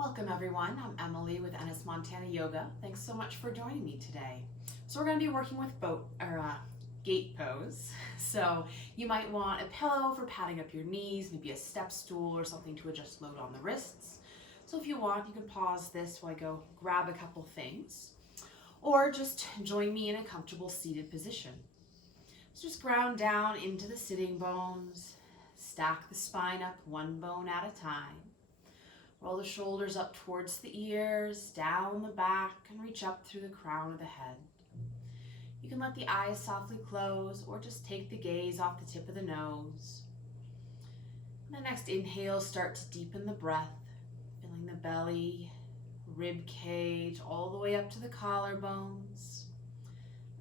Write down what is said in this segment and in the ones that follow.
Welcome everyone, I'm Emily with Ennis Montana Yoga. Thanks so much for joining me today. So we're going to be working with gate pose. So you might want a pillow for padding up your knees, maybe a step stool or something to adjust load on the wrists. So if you want, you can pause this while I go grab a couple things, or just join me in a comfortable seated position. So just ground down into the sitting bones, stack the spine up one bone at a time. Roll the shoulders up towards the ears, down the back, and reach up through the crown of the head. You can let the eyes softly close or just take the gaze off the tip of the nose. And the next inhale, start to deepen the breath, filling the belly, rib cage, all the way up to the collarbones.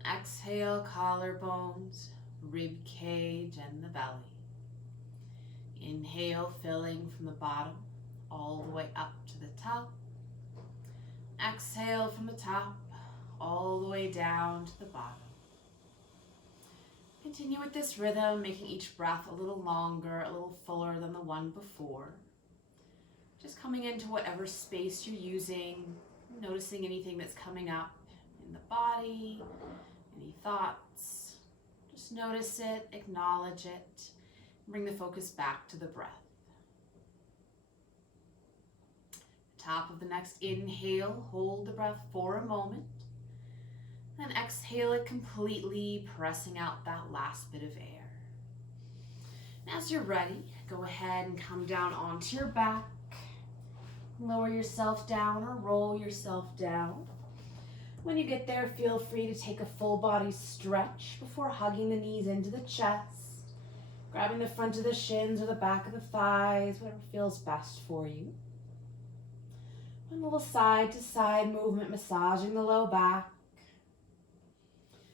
Exhale, collarbones, rib cage, and the belly. Inhale, filling from the bottom all the way up to the top. Exhale from the top, all the way down to the bottom. Continue with this rhythm, making each breath a little longer, a little fuller than the one before. Just coming into whatever space you're using, noticing anything that's coming up in the body, any thoughts. Just notice it, acknowledge it, and bring the focus back to the breath. Top of the next inhale, hold the breath for a moment. Then exhale it completely, pressing out that last bit of air. And as you're ready, go ahead and come down onto your back. Lower yourself down or roll yourself down. When you get there, feel free to take a full body stretch before hugging the knees into the chest, grabbing the front of the shins or the back of the thighs, whatever feels best for you. One little side to side movement, massaging the low back.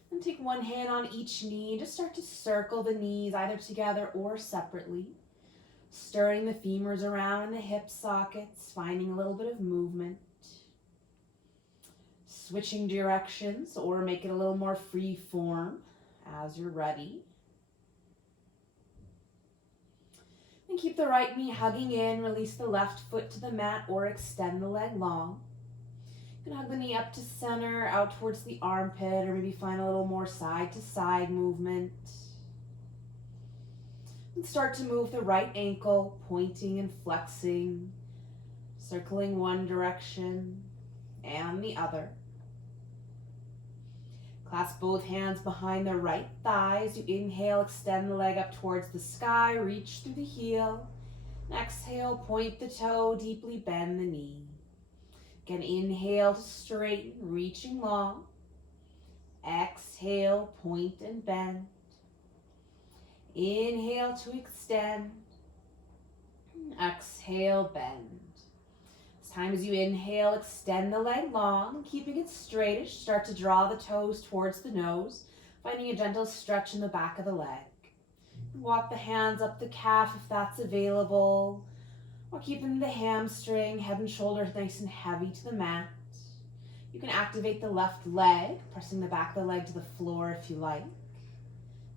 And take one hand on each knee. Just start to circle the knees either together or separately. Stirring the femurs around in the hip sockets, finding a little bit of movement. Switching directions or make it a little more free form as you're ready. And keep the right knee hugging in, release the left foot to the mat or extend the leg long. You can hug the knee up to center, out towards the armpit, or maybe find a little more side to side movement. And start to move the right ankle, pointing and flexing, circling one direction and the other. Clasp both hands behind the right thighs. You inhale, extend the leg up towards the sky, reach through the heel. And exhale, point the toe, deeply bend the knee. Again, inhale to straighten, reaching long. Exhale, point and bend. Inhale to extend. Exhale, bend. Time as you inhale, extend the leg long, keeping it straightish. Start to draw the toes towards the nose, finding a gentle stretch in the back of the leg. Walk the hands up the calf if that's available, or keeping the hamstring, head and shoulders nice and heavy to the mat. You can activate the left leg, pressing the back of the leg to the floor if you like.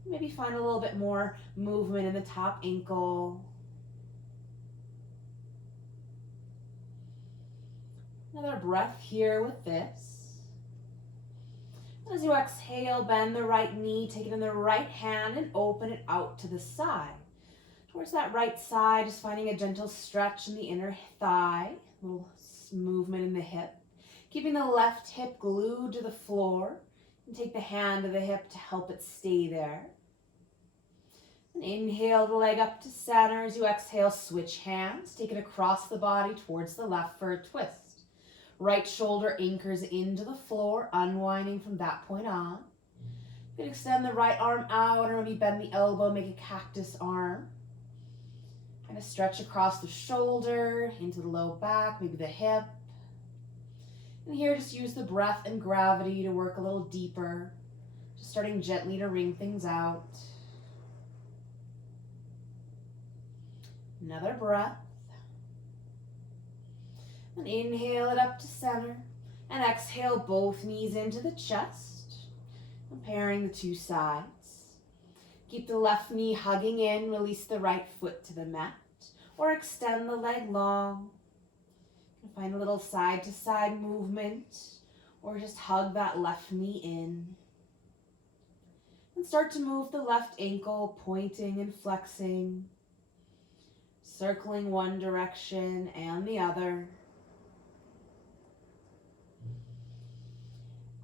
Maybe find a little bit more movement in the top ankle. Another breath here with this. As you exhale, bend the right knee, take it in the right hand and open it out to the side. Towards that right side, just finding a gentle stretch in the inner thigh, a little movement in the hip. Keeping the left hip glued to the floor, and take the hand to the hip to help it stay there. And inhale the leg up to center. As you exhale, switch hands, take it across the body towards the left for a twist. Right shoulder anchors into the floor, unwinding from that point on. You can extend the right arm out or maybe bend the elbow, make a cactus arm. Kind of stretch across the shoulder, into the low back, maybe the hip. And here just use the breath and gravity to work a little deeper. Just starting gently to wring things out. Another breath. And inhale it up to center. And exhale both knees into the chest. Comparing the two sides. Keep the left knee hugging in. Release the right foot to the mat. Or extend the leg long. Find a little side to side movement, or just hug that left knee in. And start to move the left ankle, pointing and flexing, circling one direction and the other.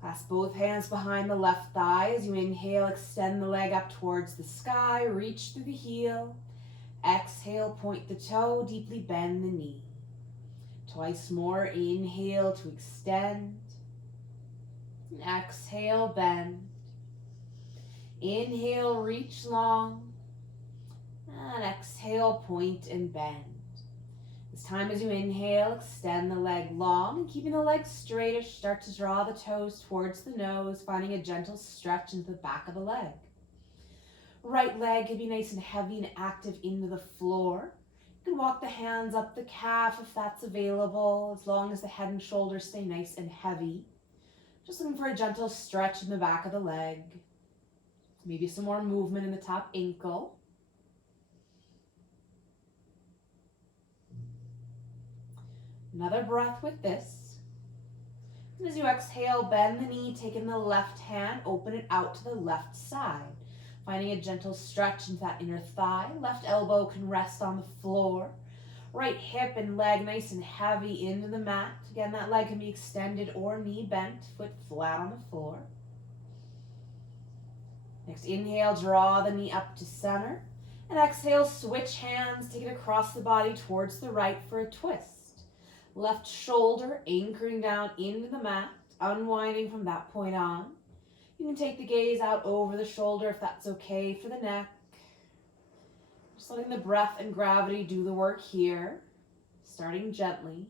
Clasp both hands behind the left thigh. As you inhale, extend the leg up towards the sky, reach through the heel. Exhale, point the toe, deeply bend the knee. Twice more, inhale to extend. And exhale, bend. Inhale, reach long. And exhale, point and bend. This time as you inhale, extend the leg long, and keeping the leg straightish, start to draw the toes towards the nose, finding a gentle stretch into the back of the leg. Right leg can be nice and heavy and active into the floor. You can walk the hands up the calf if that's available, as long as the head and shoulders stay nice and heavy. Just looking for a gentle stretch in the back of the leg. Maybe some more movement in the top ankle. Another breath with this. And as you exhale, bend the knee, taking the left hand, open it out to the left side. Finding a gentle stretch into that inner thigh. Left elbow can rest on the floor. Right hip and leg nice and heavy into the mat. Again, that leg can be extended or knee bent, foot flat on the floor. Next, inhale, draw the knee up to center. And exhale, switch hands, take it across the body towards the right for a twist. Left shoulder anchoring down into the mat, unwinding from that point on. You can take the gaze out over the shoulder if that's okay for the neck. Just letting the breath and gravity do the work here, starting gently.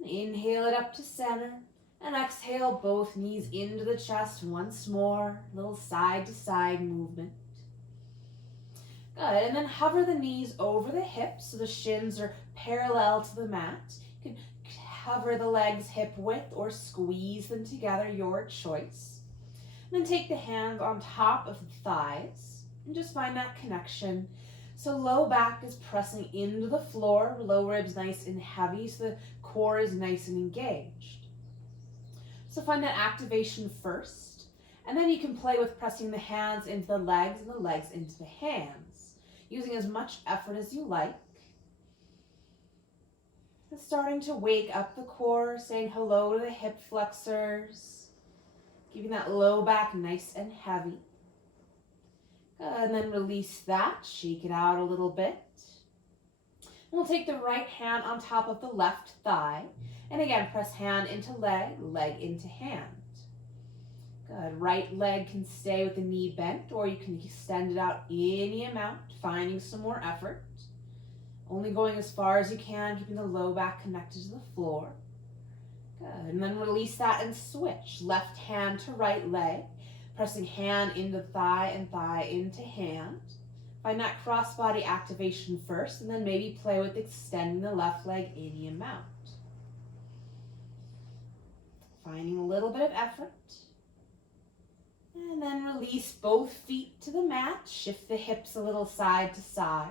And inhale it up to center, and exhale both knees into the chest once more, little side to side movement. Good, and then hover the knees over the hips so the shins are parallel to the mat. You can hover the legs hip width or squeeze them together, your choice. And then take the hands on top of the thighs and just find that connection. So low back is pressing into the floor, low ribs nice and heavy so the core is nice and engaged. So find that activation first, and then you can play with pressing the hands into the legs and the legs into the hands, using as much effort as you like. And starting to wake up the core, saying hello to the hip flexors, keeping that low back nice and heavy. Good, and then release that, shake it out a little bit. And we'll take the right hand on top of the left thigh, and again, press hand into leg, leg into hand. Good, right leg can stay with the knee bent, or you can extend it out any amount, finding some more effort. Only going as far as you can, keeping the low back connected to the floor. Good, and then release that and switch. Left hand to right leg, pressing hand into thigh and thigh into hand. Find that crossbody activation first, and then maybe play with extending the left leg any amount. Finding a little bit of effort. And then release both feet to the mat. Shift the hips a little side to side.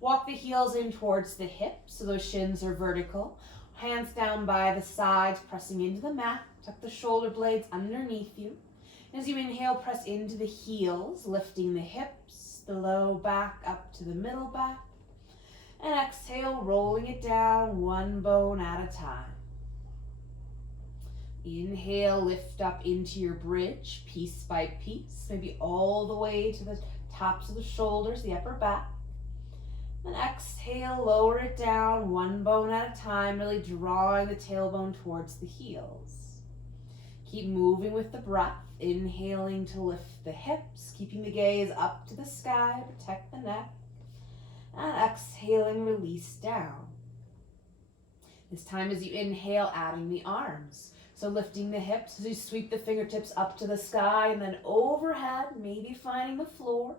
Walk the heels in towards the hips so those shins are vertical. Hands down by the sides, pressing into the mat. Tuck the shoulder blades underneath you. As you inhale, press into the heels, lifting the hips, the low back up to the middle back. And exhale, rolling it down one bone at a time. Inhale, lift up into your bridge, piece by piece, maybe all the way to the tops of the shoulders, the upper back. Then exhale, lower it down one bone at a time, really drawing the tailbone towards the heels. Keep moving with the breath, inhaling to lift the hips, keeping the gaze up to the sky, protect the neck. And exhaling, release down. This time as you inhale, adding the arms. So lifting the hips as you sweep the fingertips up to the sky and then overhead, maybe finding the floor.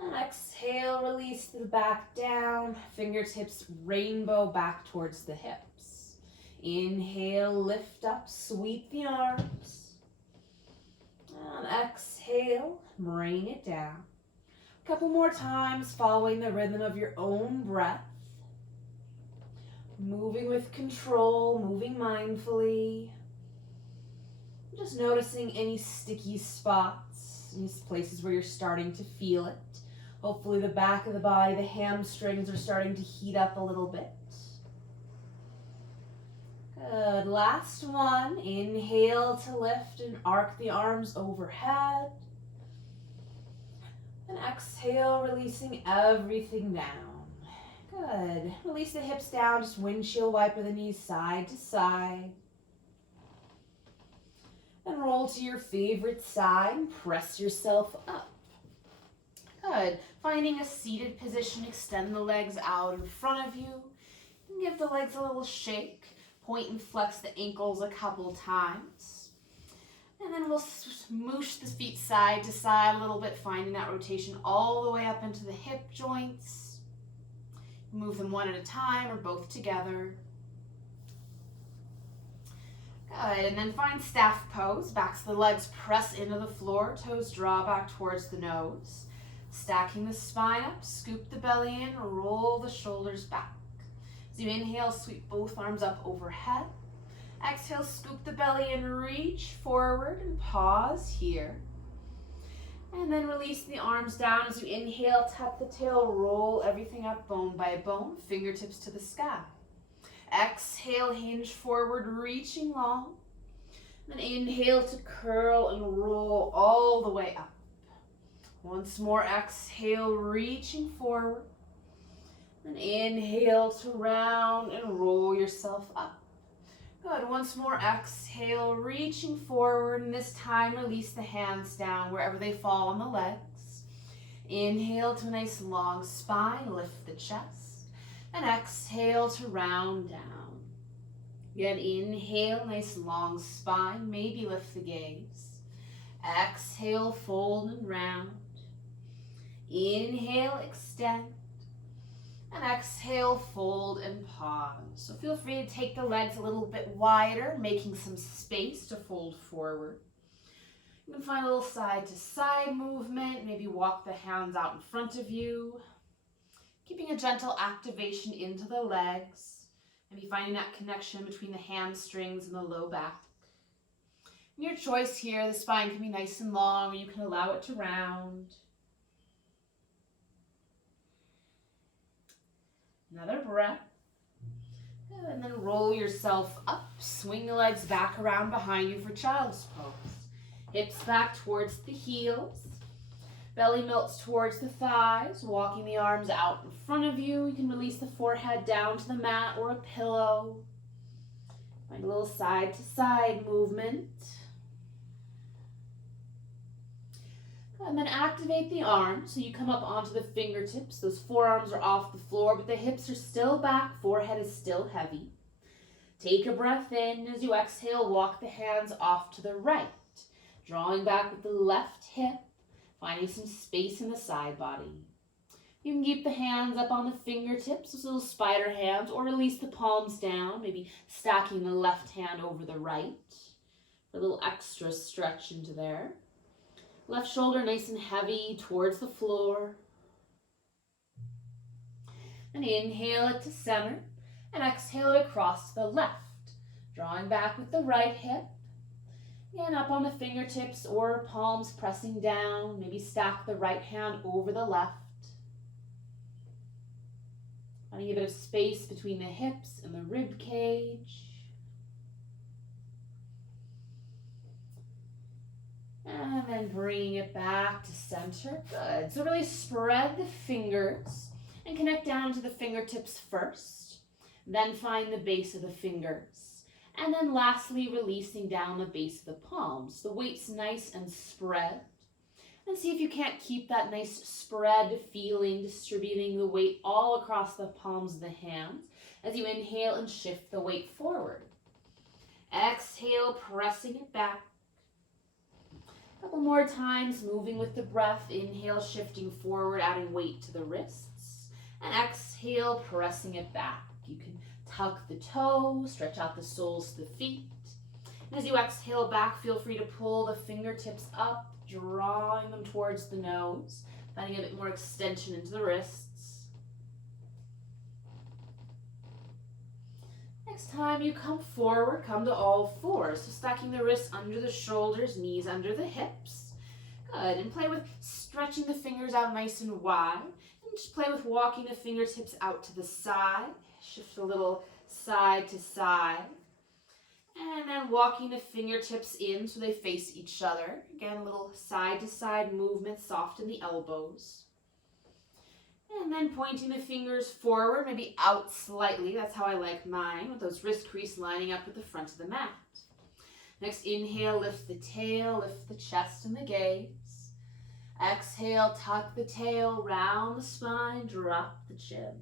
And exhale, release the back down, fingertips rainbow back towards the hips. Inhale, lift up, sweep the arms. And exhale, bring it down. Couple more times, following the rhythm of your own breath. Moving with control, moving mindfully. Just noticing any sticky spots, any places where you're starting to feel it. Hopefully the back of the body, the hamstrings are starting to heat up a little bit. Good. Last one. Inhale to lift and arc the arms overhead. And exhale, releasing everything down. Good. Release the hips down, just windshield wiper the knees side to side. And roll to your favorite side and press yourself up. Good. Finding a seated position, extend the legs out in front of you. And give the legs a little shake. Point and flex the ankles a couple times. And then we'll smoosh the feet side to side a little bit, finding that rotation all the way up into the hip joints. Move them one at a time or both together. Good, and then find staff pose. Backs of the legs press into the floor, toes draw back towards the nose. Stacking the spine up, scoop the belly in, roll the shoulders back. As you inhale, sweep both arms up overhead. Exhale, scoop the belly and reach forward and pause here. And then release the arms down as you inhale, tuck the tail, roll everything up bone by bone, fingertips to the sky. Exhale, hinge forward, reaching long. Then inhale to curl and roll all the way up. Once more, exhale, reaching forward. And inhale to round and roll yourself up. Good. Once more, exhale, reaching forward, and this time release the hands down wherever they fall on the legs. Inhale to a nice long spine, lift the chest, and exhale to round down. Again, inhale, nice long spine, maybe lift the gaze. Exhale, fold and round. Inhale, extend. And exhale, fold and pause. So feel free to take the legs a little bit wider, making some space to fold forward. You can find a little side to side movement, maybe walk the hands out in front of you. Keeping a gentle activation into the legs, maybe finding that connection between the hamstrings and the low back. And your choice here, the spine can be nice and long, or you can allow it to round. Another breath. Good. And then roll yourself up. Swing the legs back around behind you for child's pose. Hips back towards the heels. Belly melts towards the thighs. Walking the arms out in front of you. You can release the forehead down to the mat or a pillow. Find a little side to side movement. And then activate the arms, so you come up onto the fingertips. Those forearms are off the floor, but the hips are still back, forehead is still heavy. Take a breath in. As you exhale, walk the hands off to the right. Drawing back with the left hip, finding some space in the side body. You can keep the hands up on the fingertips, those little spider hands, or release the palms down, maybe stacking the left hand over the right for a little extra stretch into there. Left shoulder nice and heavy towards the floor. And inhale it to center. And exhale it across to the left. Drawing back with the right hip. And up on the fingertips or palms pressing down. Maybe stack the right hand over the left. Finding a bit of space between the hips and the rib cage. And then bringing it back to center. Good. So really spread the fingers and connect down to the fingertips first. Then find the base of the fingers. And then lastly, releasing down the base of the palms. The weight's nice and spread. And see if you can't keep that nice spread feeling, distributing the weight all across the palms of the hands as you inhale and shift the weight forward. Exhale, pressing it back. Couple more times, moving with the breath. Inhale, shifting forward, adding weight to the wrists. And exhale, pressing it back. You can tuck the toes, stretch out the soles of the feet. And as you exhale back, feel free to pull the fingertips up, drawing them towards the nose. Finding a bit more extension into the wrists. Next time you come forward, come to all fours. So stacking the wrists under the shoulders, knees under the hips. Good. And play with stretching the fingers out nice and wide. And just play with walking the fingertips out to the side. Shift a little side to side. And then walking the fingertips in so they face each other. Again, a little side to side movement, soften the elbows. And then pointing the fingers forward, maybe out slightly. That's how I like mine, with those wrist crease lining up with the front of the mat. Next, inhale, lift the tail, lift the chest and the gaze. Exhale, tuck the tail, round the spine, drop the chin.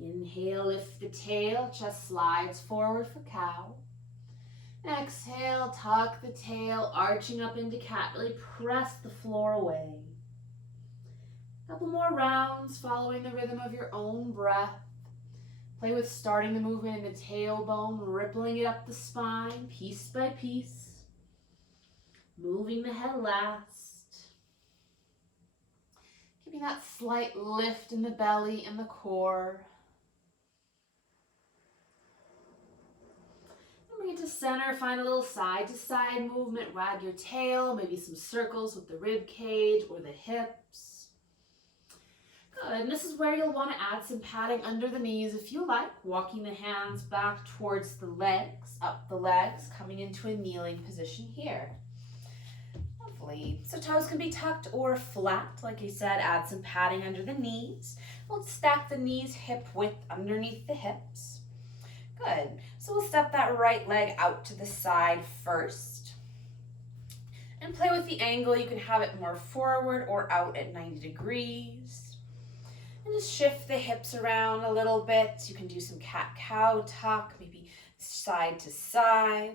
Inhale, lift the tail, chest slides forward for cow. Exhale, tuck the tail, arching up into cat. Really press the floor away. Couple more rounds, following the rhythm of your own breath. Play with starting the movement in the tailbone, rippling it up the spine, piece by piece. Moving the head last. Keeping that slight lift in the belly and the core. And bring it to center, find a little side-to-side movement. Wag your tail, maybe some circles with the rib cage or the hips. Good, and this is where you'll want to add some padding under the knees if you like, walking the hands back towards the legs, up the legs, coming into a kneeling position here. Lovely. So toes can be tucked or flat. Like I said, add some padding under the knees. We'll stack the knees hip width underneath the hips. Good. So we'll step that right leg out to the side first. And play with the angle. You can have it more forward or out at 90 degrees. And just shift the hips around a little bit. You can do some cat-cow tuck, maybe side to side.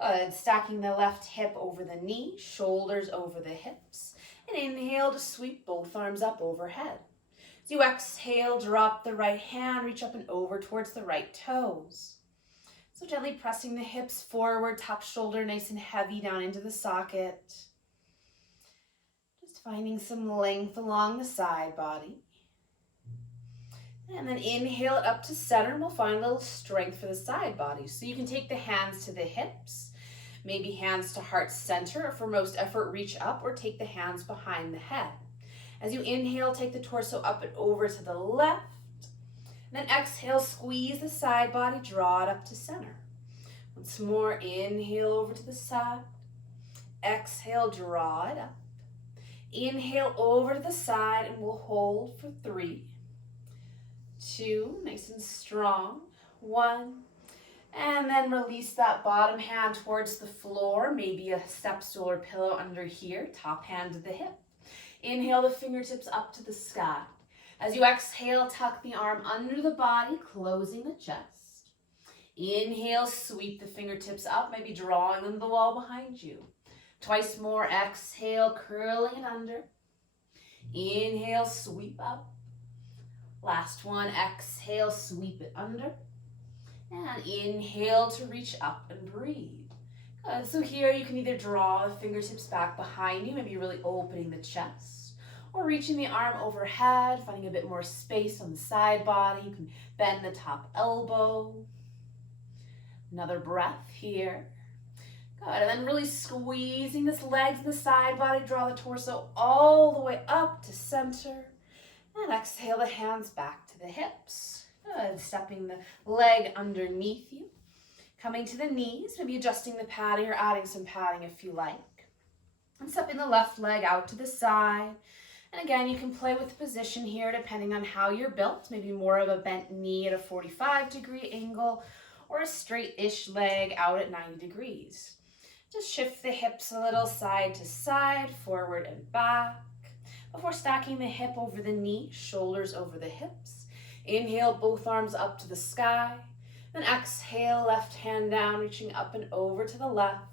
Good. Stacking the left hip over the knee, shoulders over the hips. And inhale to sweep both arms up overhead. As you exhale, drop the right hand, reach up and over towards the right toes. So gently pressing the hips forward, top shoulder nice and heavy down into the socket. Just finding some length along the side body. And then inhale it up to center, and we'll find a little strength for the side body. So you can take the hands to the hips, maybe hands to heart center, or for most effort, reach up, or take the hands behind the head. As you inhale, take the torso up and over to the left. And then exhale, squeeze the side body, draw it up to center. Once more, inhale over to the side. Exhale, draw it up. Inhale over to the side, and we'll hold for 3, 2, nice and strong, 1, and then release that bottom hand towards the floor, maybe a step stool or pillow under here, top hand to the hip. Inhale the fingertips up to the sky. As you exhale, tuck the arm under the body, closing the chest. Inhale, sweep the fingertips up, maybe drawing them to the wall behind you. Twice more, exhale, curling it under. Inhale, sweep up. Last one, exhale, sweep it under. And inhale to reach up and breathe. Good, so here you can either draw the fingertips back behind you, maybe really opening the chest, or reaching the arm overhead, finding a bit more space on the side body. You can bend the top elbow. Another breath here. Good, and then really squeezing this legs and the side body, draw the torso all the way up to center. And exhale the hands back to the hips. Good. Stepping the leg underneath you. Coming to the knees, maybe adjusting the padding or adding some padding if you like. And stepping the left leg out to the side. And again, you can play with the position here depending on how you're built. Maybe more of a bent knee at a 45-degree angle or a straight-ish leg out at 90 degrees. Just shift the hips a little side to side, forward and back. Before stacking the hip over the knee, shoulders over the hips. Inhale, both arms up to the sky. Then exhale, left hand down, reaching up and over to the left.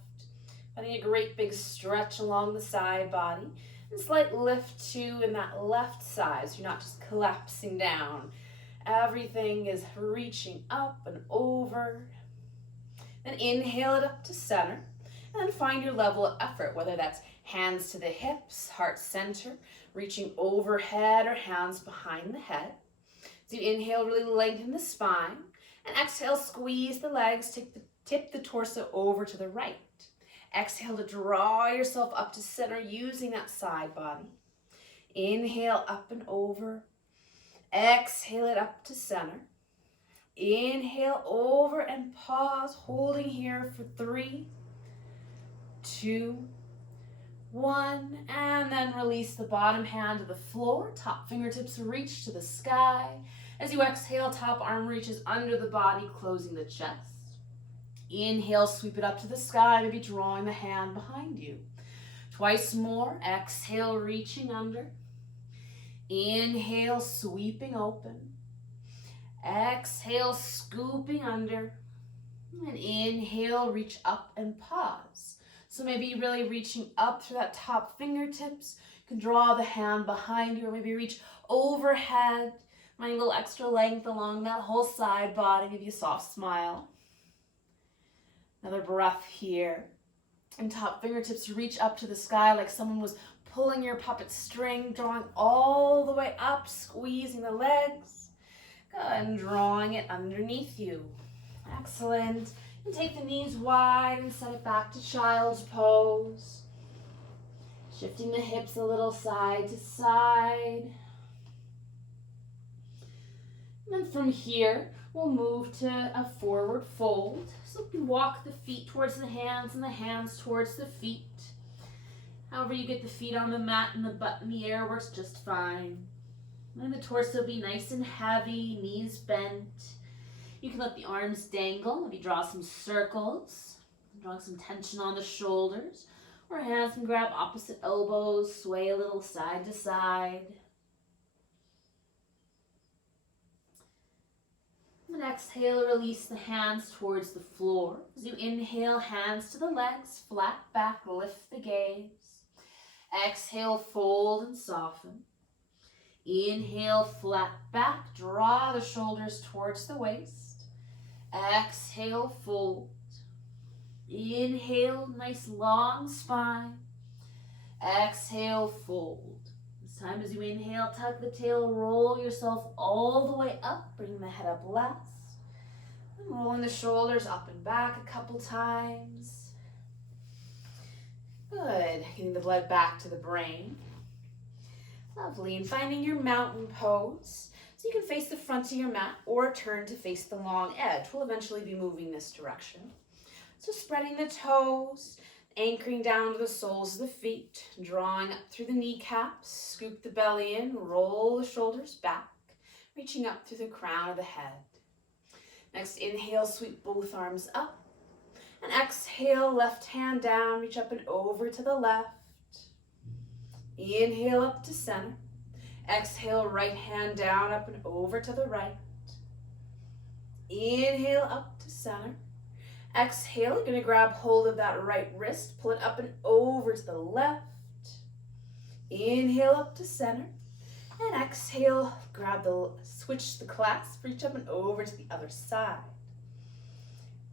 Finding a great big stretch along the side body. And slight lift too in that left side, so you're not just collapsing down. Everything is reaching up and over. Then inhale it up to center. And then find your level of effort, whether that's Hands to the hips, heart center, reaching overhead or hands behind the head. So you inhale, really lengthen the spine. And exhale, squeeze the legs, tip the torso over to the right. Exhale to draw yourself up to center using that side body. Inhale, up and over. Exhale it up to center. Inhale, over and pause, holding here for 3, 2, 1, and then release the bottom hand to the floor. Top fingertips reach to the sky. As you exhale, top arm reaches under the body, closing the chest. Inhale, sweep it up to the sky, maybe drawing the hand behind you. Twice more. Exhale, reaching under. Inhale, sweeping open. Exhale, scooping under. And inhale, reach up and pause. So maybe really reaching up through that top fingertips. You can draw the hand behind you or maybe reach overhead. Finding a little extra length along that whole side body. Maybe a soft smile. Another breath here. And top fingertips reach up to the sky like someone was pulling your puppet string, drawing all the way up, squeezing the legs. Good, and drawing it underneath you. Excellent. And take the knees wide and set it back to child's pose. Shifting the hips a little side to side. And then from here, we'll move to a forward fold. So you can walk the feet towards the hands and the hands towards the feet. However you get the feet on the mat and the butt in the air works just fine. And the torso be nice and heavy, knees bent. You can let the arms dangle, maybe draw some circles, draw some tension on the shoulders, or hands can grab opposite elbows, sway a little side to side. And exhale, release the hands towards the floor. As you inhale, hands to the legs, flat back, lift the gaze. Exhale, fold and soften. Inhale, flat back, draw the shoulders towards the waist. Exhale, fold. Inhale, nice long spine. Exhale, fold. This time as you inhale, tuck the tail, roll yourself all the way up, bring the head up last. And rolling the shoulders up and back a couple times. Good, getting the blood back to the brain. Lovely, and finding your mountain pose. So you can face the front of your mat or turn to face the long edge. We'll eventually be moving this direction. So spreading the toes, anchoring down to the soles of the feet, drawing up through the kneecaps, scoop the belly in, roll the shoulders back, reaching up through the crown of the head. Next, inhale, sweep both arms up. And exhale, left hand down, reach up and over to the left. Inhale up to center. Exhale, right hand down, up and over to the right. Inhale up to center. Exhale, you're going to grab hold of that right wrist, pull it up and over to the left. Inhale up to center. And exhale, switch the clasp, reach up and over to the other side.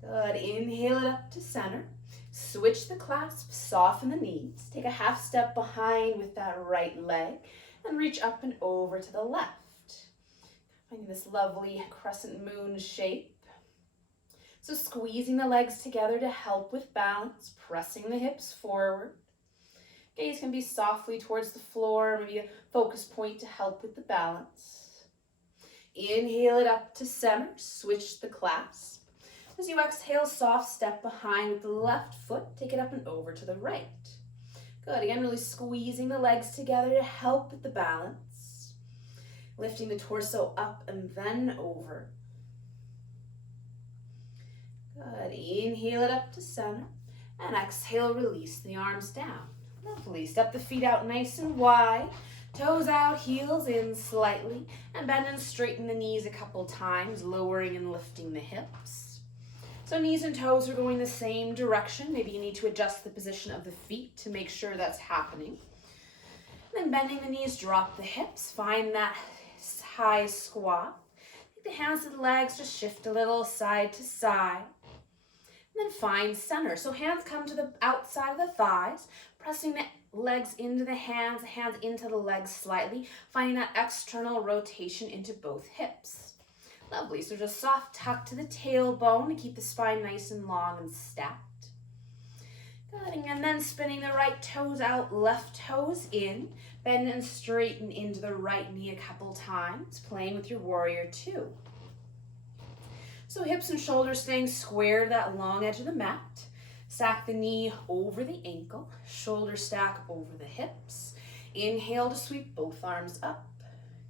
Good, inhale it up to center. Switch the clasp, soften the knees. Take a half step behind with that right leg and reach up and over to the left. Finding this lovely crescent moon shape. So squeezing the legs together to help with balance, pressing the hips forward. Gaze can be softly towards the floor, maybe a focus point to help with the balance. Inhale it up to center, switch the clasp. As you exhale, soft step behind with the left foot, take it up and over to the right. Good, again, really squeezing the legs together to help with the balance. Lifting the torso up and then over. Good, inhale it up to center, and exhale, release the arms down. Lovely, step the feet out nice and wide, toes out, heels in slightly, and bend and straighten the knees a couple times, lowering and lifting the hips. So knees and toes are going the same direction. Maybe you need to adjust the position of the feet to make sure that's happening. And then bending the knees, drop the hips, find that high squat. Take the hands to the legs, just shift a little side to side. And then find center. So hands come to the outside of the thighs, pressing the legs into the hands into the legs slightly, finding that external rotation into both hips. Lovely, so just soft tuck to the tailbone to keep the spine nice and long and stacked. Good, and then spinning the right toes out, left toes in, bend and straighten into the right knee a couple times, playing with your warrior two. So hips and shoulders staying square to that long edge of the mat. Stack the knee over the ankle, shoulder stack over the hips. Inhale to sweep both arms up.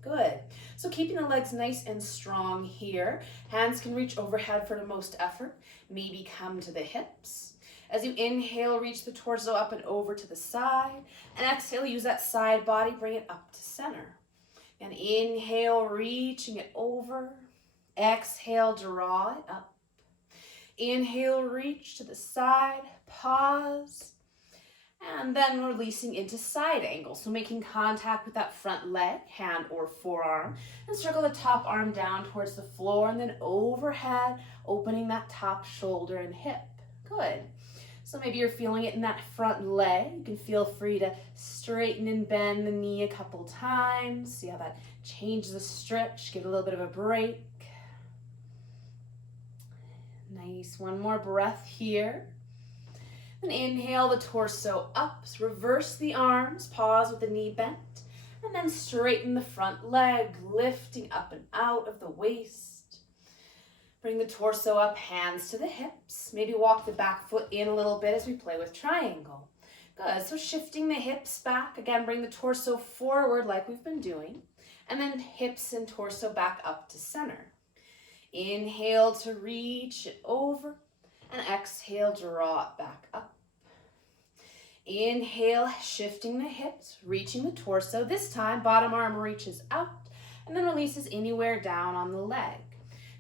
Good. So keeping the legs nice and strong here. Hands can reach overhead for the most effort. Maybe come to the hips. As you inhale, reach the torso up and over to the side. And exhale, use that side body, bring it up to center. And inhale, reaching it over. Exhale, draw it up. Inhale, reach to the side, pause, and then releasing into side angle. So making contact with that front leg, hand or forearm, and circle the top arm down towards the floor and then overhead, opening that top shoulder and hip. Good. So maybe you're feeling it in that front leg. You can feel free to straighten and bend the knee a couple times. See how that changes the stretch, give it a little bit of a break. Nice, one more breath here. And inhale the torso up, reverse the arms, pause with the knee bent, and then straighten the front leg, lifting up and out of the waist. Bring the torso up, hands to the hips. Maybe walk the back foot in a little bit as we play with triangle. Good, so shifting the hips back. Again, bring the torso forward like we've been doing, and then hips and torso back up to center. Inhale to reach it over, and exhale, draw it back up. Inhale, shifting the hips, reaching the torso. This time, bottom arm reaches out, and then releases anywhere down on the leg.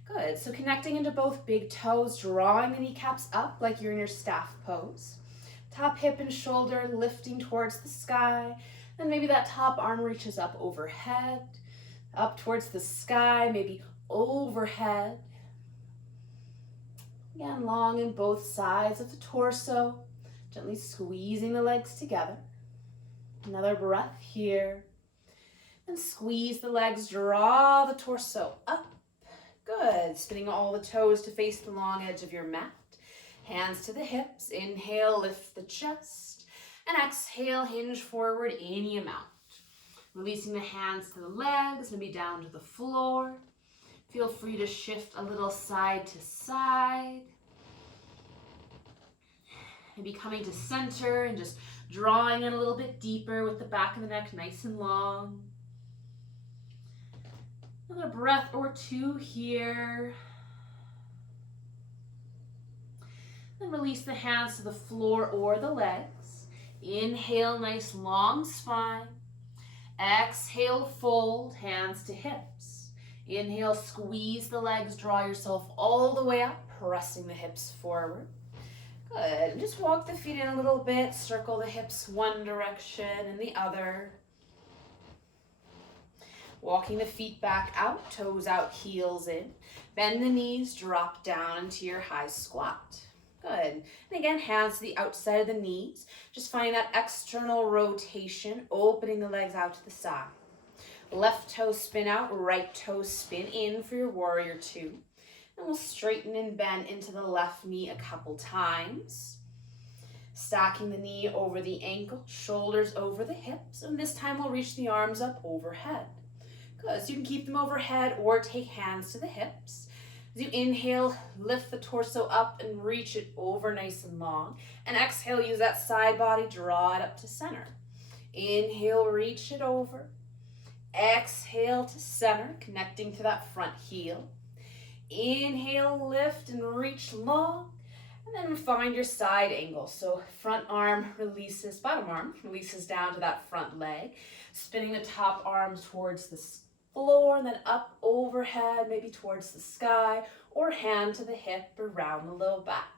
Good, so connecting into both big toes, drawing the kneecaps up like you're in your staff pose. Top hip and shoulder lifting towards the sky, then maybe that top arm reaches up overhead, up towards the sky, maybe overhead. Again, long in both sides of the torso, gently squeezing the legs together. Another breath here. And squeeze the legs, draw the torso up. Good, spinning all the toes to face the long edge of your mat. Hands to the hips, inhale, lift the chest. And exhale, hinge forward any amount. Releasing the hands to the legs, maybe down to the floor. Feel free to shift a little side to side. Maybe coming to center and just drawing in a little bit deeper with the back of the neck nice and long. Another breath or two here. Then release the hands to the floor or the legs. Inhale, nice long spine. Exhale, fold, hands to hips. Inhale, squeeze the legs, draw yourself all the way up, pressing the hips forward. Good, and just walk the feet in a little bit, circle the hips one direction and the other. Walking the feet back out, toes out, heels in. Bend the knees, drop down into your high squat. Good, and again, hands to the outside of the knees. Just find that external rotation, opening the legs out to the side. Left toe spin out, right toe spin in for your warrior two. And we'll straighten and bend into the left knee a couple times. Stacking the knee over the ankle, shoulders over the hips. And this time we'll reach the arms up overhead. Good, so you can keep them overhead or take hands to the hips. As you inhale, lift the torso up and reach it over nice and long. And exhale, use that side body, draw it up to center. Inhale, reach it over. Exhale to center, connecting to that front heel. Inhale, lift and reach long. And then find your side angle. So front arm releases, bottom arm releases down to that front leg. Spinning the top arm towards the floor and then up overhead, maybe towards the sky, or hand to the hip around the low back.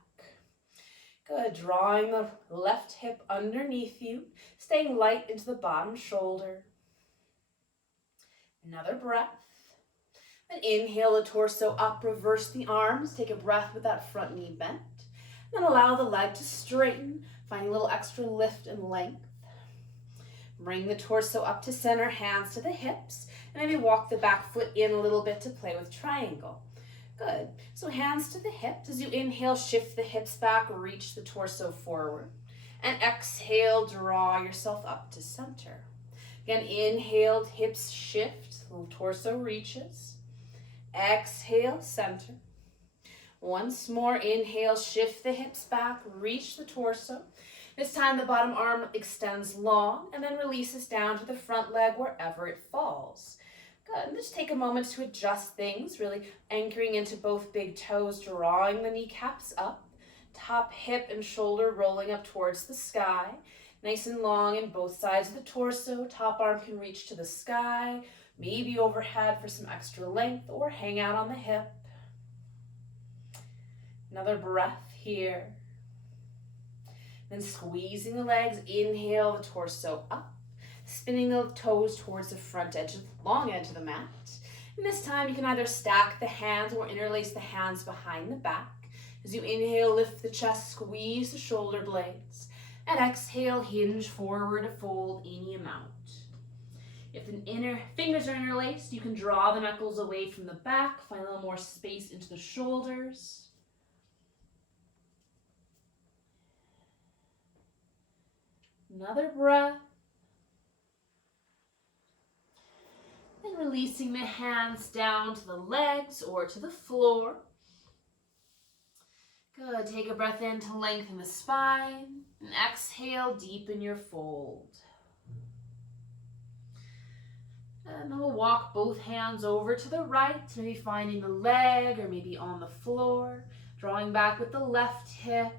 Good, drawing the left hip underneath you, staying light into the bottom shoulder. Another breath. Then inhale the torso up, reverse the arms, take a breath with that front knee bent. Then allow the leg to straighten, finding a little extra lift and length. Bring the torso up to center, hands to the hips, and maybe walk the back foot in a little bit to play with triangle. Good. So hands to the hips. As you inhale, shift the hips back, reach the torso forward. And exhale, draw yourself up to center. Again, inhale, hips shift, the torso reaches. Exhale, center. Once more, inhale, shift the hips back, reach the torso. This time the bottom arm extends long and then releases down to the front leg wherever it falls. Good. And just take a moment to adjust things, really anchoring into both big toes, drawing the kneecaps up, top hip and shoulder rolling up towards the sky. Nice and long in both sides of the torso. Top arm can reach to the sky, maybe overhead for some extra length, or hang out on the hip. Another breath here. Then squeezing the legs, inhale the torso up, spinning the toes towards the front edge, long edge of the mat. And this time you can either stack the hands or interlace the hands behind the back. As you inhale, lift the chest, squeeze the shoulder blades. And exhale, hinge forward to fold any amount. If the fingers are interlaced, you can draw the knuckles away from the back, find a little more space into the shoulders. Another breath. Then releasing the hands down to the legs or to the floor. Good. Take a breath in to lengthen the spine. And exhale, deepen your fold. And then we'll walk both hands over to the right, maybe finding the leg or maybe on the floor. Drawing back with the left hip.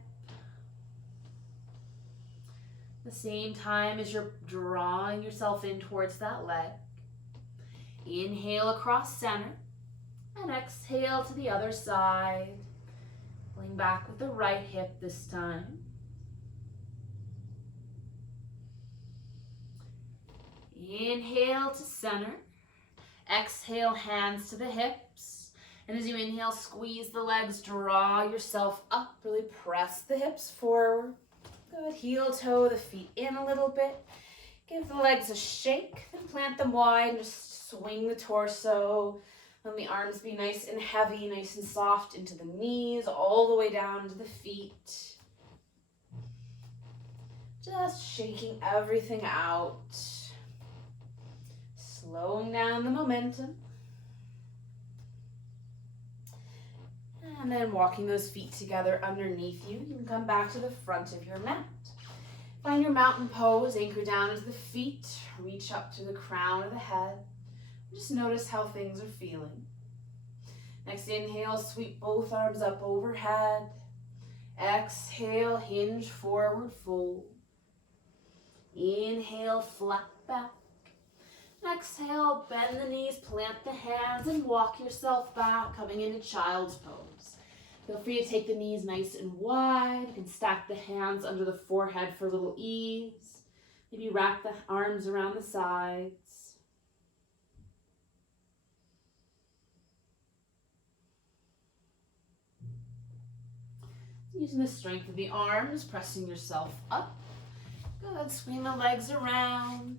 At the same time as you're drawing yourself in towards that leg. Inhale across center and exhale to the other side. Pulling back with the right hip this time. Inhale to center. Exhale, hands to the hips. And as you inhale, squeeze the legs, draw yourself up. Really press the hips forward. Good. Heel toe the feet in a little bit. Give the legs a shake. Then plant them wide and just swing the torso. Let the arms be nice and heavy, nice and soft into the knees, all the way down to the feet. Just shaking everything out. Slowing down the momentum. And then walking those feet together underneath you. You can come back to the front of your mat. Find your mountain pose, anchor down into the feet, reach up to the crown of the head. Just notice how things are feeling. Next inhale, sweep both arms up overhead. Exhale, hinge forward, fold. Inhale, flat back. Exhale, bend the knees, plant the hands, and walk yourself back, coming into child's pose. Feel free to take the knees nice and wide. You can stack the hands under the forehead for a little ease. Maybe wrap the arms around the sides. Using the strength of the arms, pressing yourself up. Good, swing the legs around.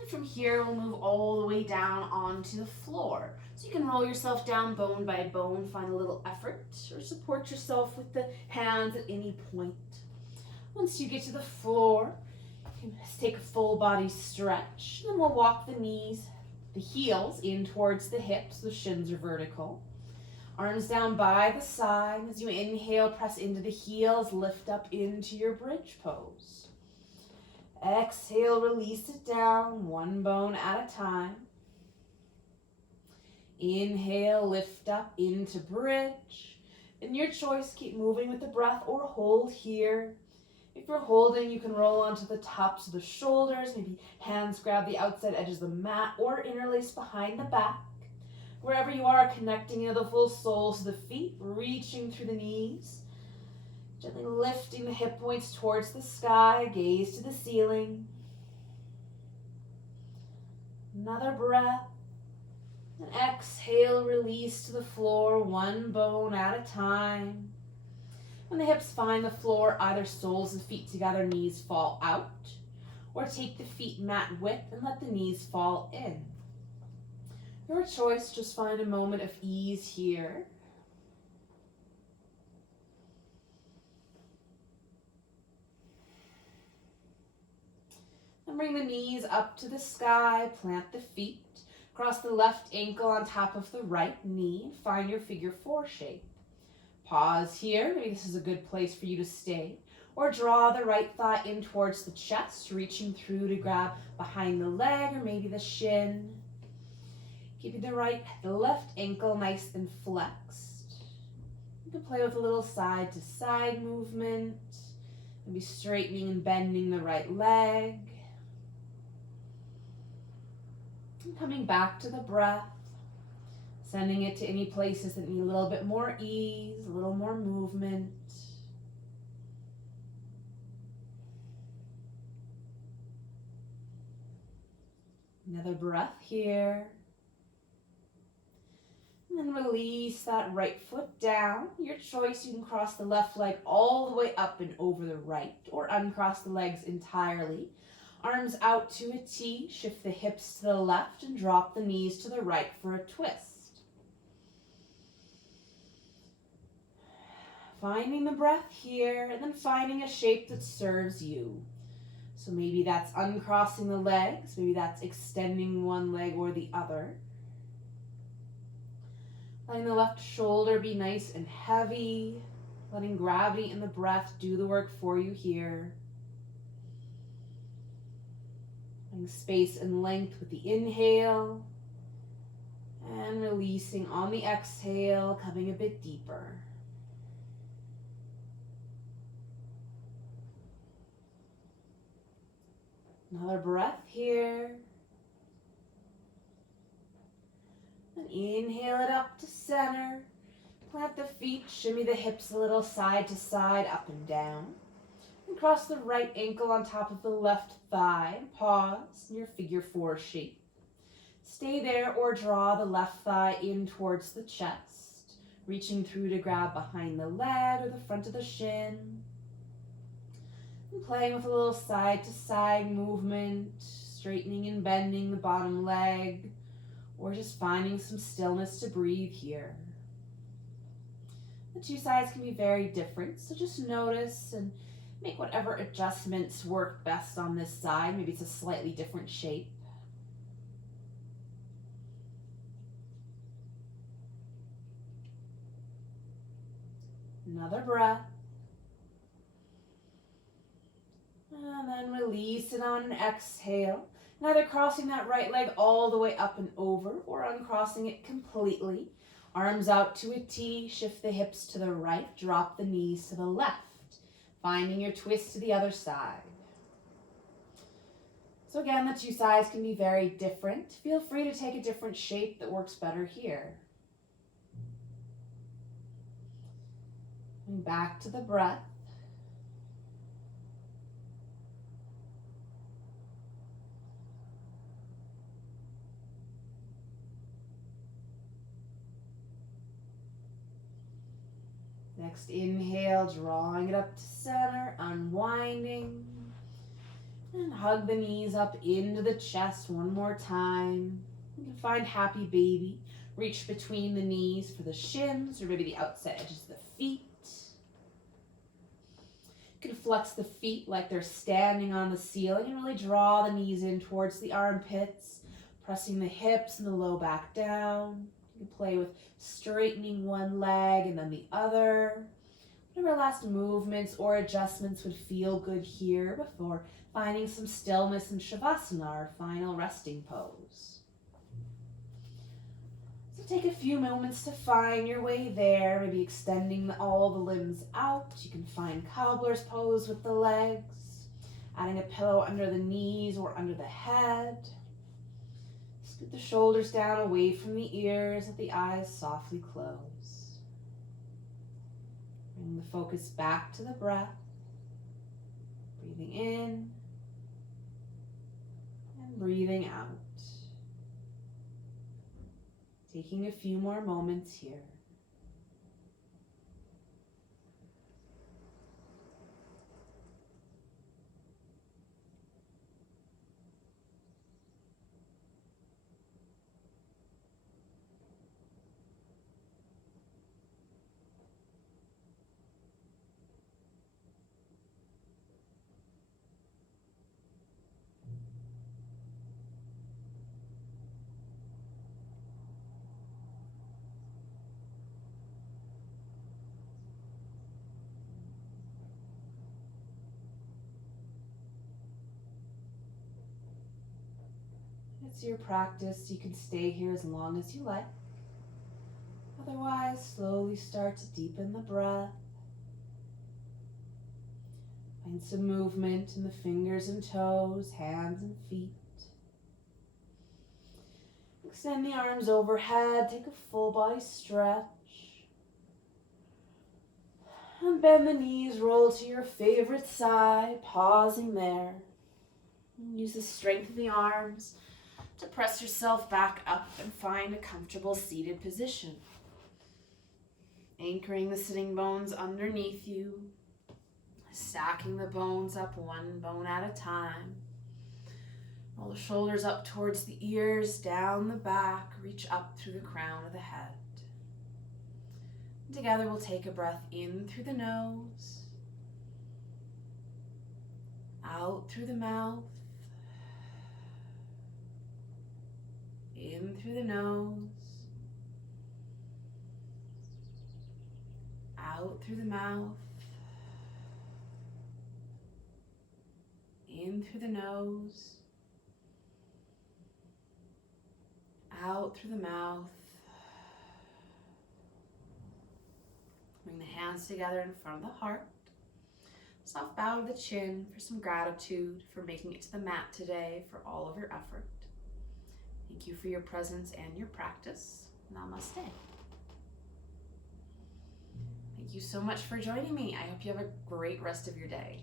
And from here, we'll move all the way down onto the floor. So you can roll yourself down bone by bone, find a little effort, or support yourself with the hands at any point. Once you get to the floor, you can take a full body stretch. Then we'll walk the knees, the heels in towards the hips, the shins are vertical. Arms down by the side. As you inhale, press into the heels, lift up into your bridge pose. Exhale, release it down, one bone at a time. Inhale, lift up into bridge. In your choice, keep moving with the breath or hold here. If you're holding, you can roll onto the tops of the shoulders, maybe hands grab the outside edges of the mat or interlace behind the back. Wherever you are, connecting into the full soles of the feet, reaching through the knees. Gently lifting the hip points towards the sky, gaze to the ceiling. Another breath. And exhale, release to the floor, one bone at a time. When the hips find the floor, either soles of feet together, knees fall out. or take the feet mat width and let the knees fall in. Your choice, just find a moment of ease here. And bring the knees up to the sky, plant the feet, cross the left ankle on top of the right knee, find your figure 4 shape. Pause here, maybe this is a good place for you to stay, or draw the right thigh in towards the chest, reaching through to grab behind the leg or maybe the shin. Keeping the left ankle nice and flexed. You can play with a little side to side movement, maybe straightening and bending the right leg. And coming back to the breath, sending it to any places that need a little bit more ease, a little more movement. Another breath here. And then release that right foot down. Your choice, you can cross the left leg all the way up and over the right, or uncross the legs entirely. Arms out to a T, shift the hips to the left and drop the knees to the right for a twist. Finding the breath here, and then finding a shape that serves you. So maybe that's uncrossing the legs, maybe that's extending one leg or the other. Letting the left shoulder be nice and heavy, letting gravity and the breath do the work for you here. Letting space and length with the inhale, and releasing on the exhale, coming a bit deeper. Another breath here. And inhale it up to center. Plant the feet, shimmy the hips a little side to side, up and down. And cross the right ankle on top of the left thigh. Pause in your figure 4 shape. Stay there or draw the left thigh in towards the chest, reaching through to grab behind the leg or the front of the shin. And playing with a little side to side movement, straightening and bending the bottom leg, or just finding some stillness to breathe here. The two sides can be very different, so just notice and make whatever adjustments work best on this side. Maybe it's a slightly different shape. Another breath. And then release it on an exhale. Either crossing that right leg all the way up and over or uncrossing it completely. Arms out to a T, shift the hips to the right, drop the knees to the left, finding your twist to the other side. So again, the two sides can be very different. Feel free to take a different shape that works better here. And back to the breath. Next inhale, drawing it up to center, unwinding, and hug the knees up into the chest one more time. You can find happy baby. Reach between the knees for the shins or maybe the outside edges of the feet. You can flex the feet like they're standing on the ceiling and really draw the knees in towards the armpits, pressing the hips and the low back down. You can play with straightening one leg and then the other. Whatever last movements or adjustments would feel good here before finding some stillness in Shavasana, our final resting pose. So take a few moments to find your way there, maybe extending all the limbs out. You can find cobbler's pose with the legs, adding a pillow under the knees or under the head. Scoot the shoulders down away from the ears, let the eyes softly close. Bring the focus back to the breath. Breathing in and breathing out. Taking a few more moments here. It's your practice. You can stay here as long as you like. Otherwise, slowly start to deepen the breath. Find some movement in the fingers and toes, hands and feet. Extend the arms overhead. Take a full body stretch. And bend the knees, roll to your favorite side, pausing there. Use the strength of the arms to press yourself back up and find a comfortable seated position. Anchoring the sitting bones underneath you, stacking the bones up one bone at a time. Roll the shoulders up towards the ears, down the back, reach up through the crown of the head. Together we'll take a breath in through the nose, out through the mouth, in through the nose, out through the mouth, in through the nose, out through the mouth. Bring the hands together in front of the heart. Soft bow of the chin for some gratitude for making it to the mat today, for all of your effort. Thank you for your presence and your practice. Namaste. Thank you so much for joining me. I hope you have a great rest of your day.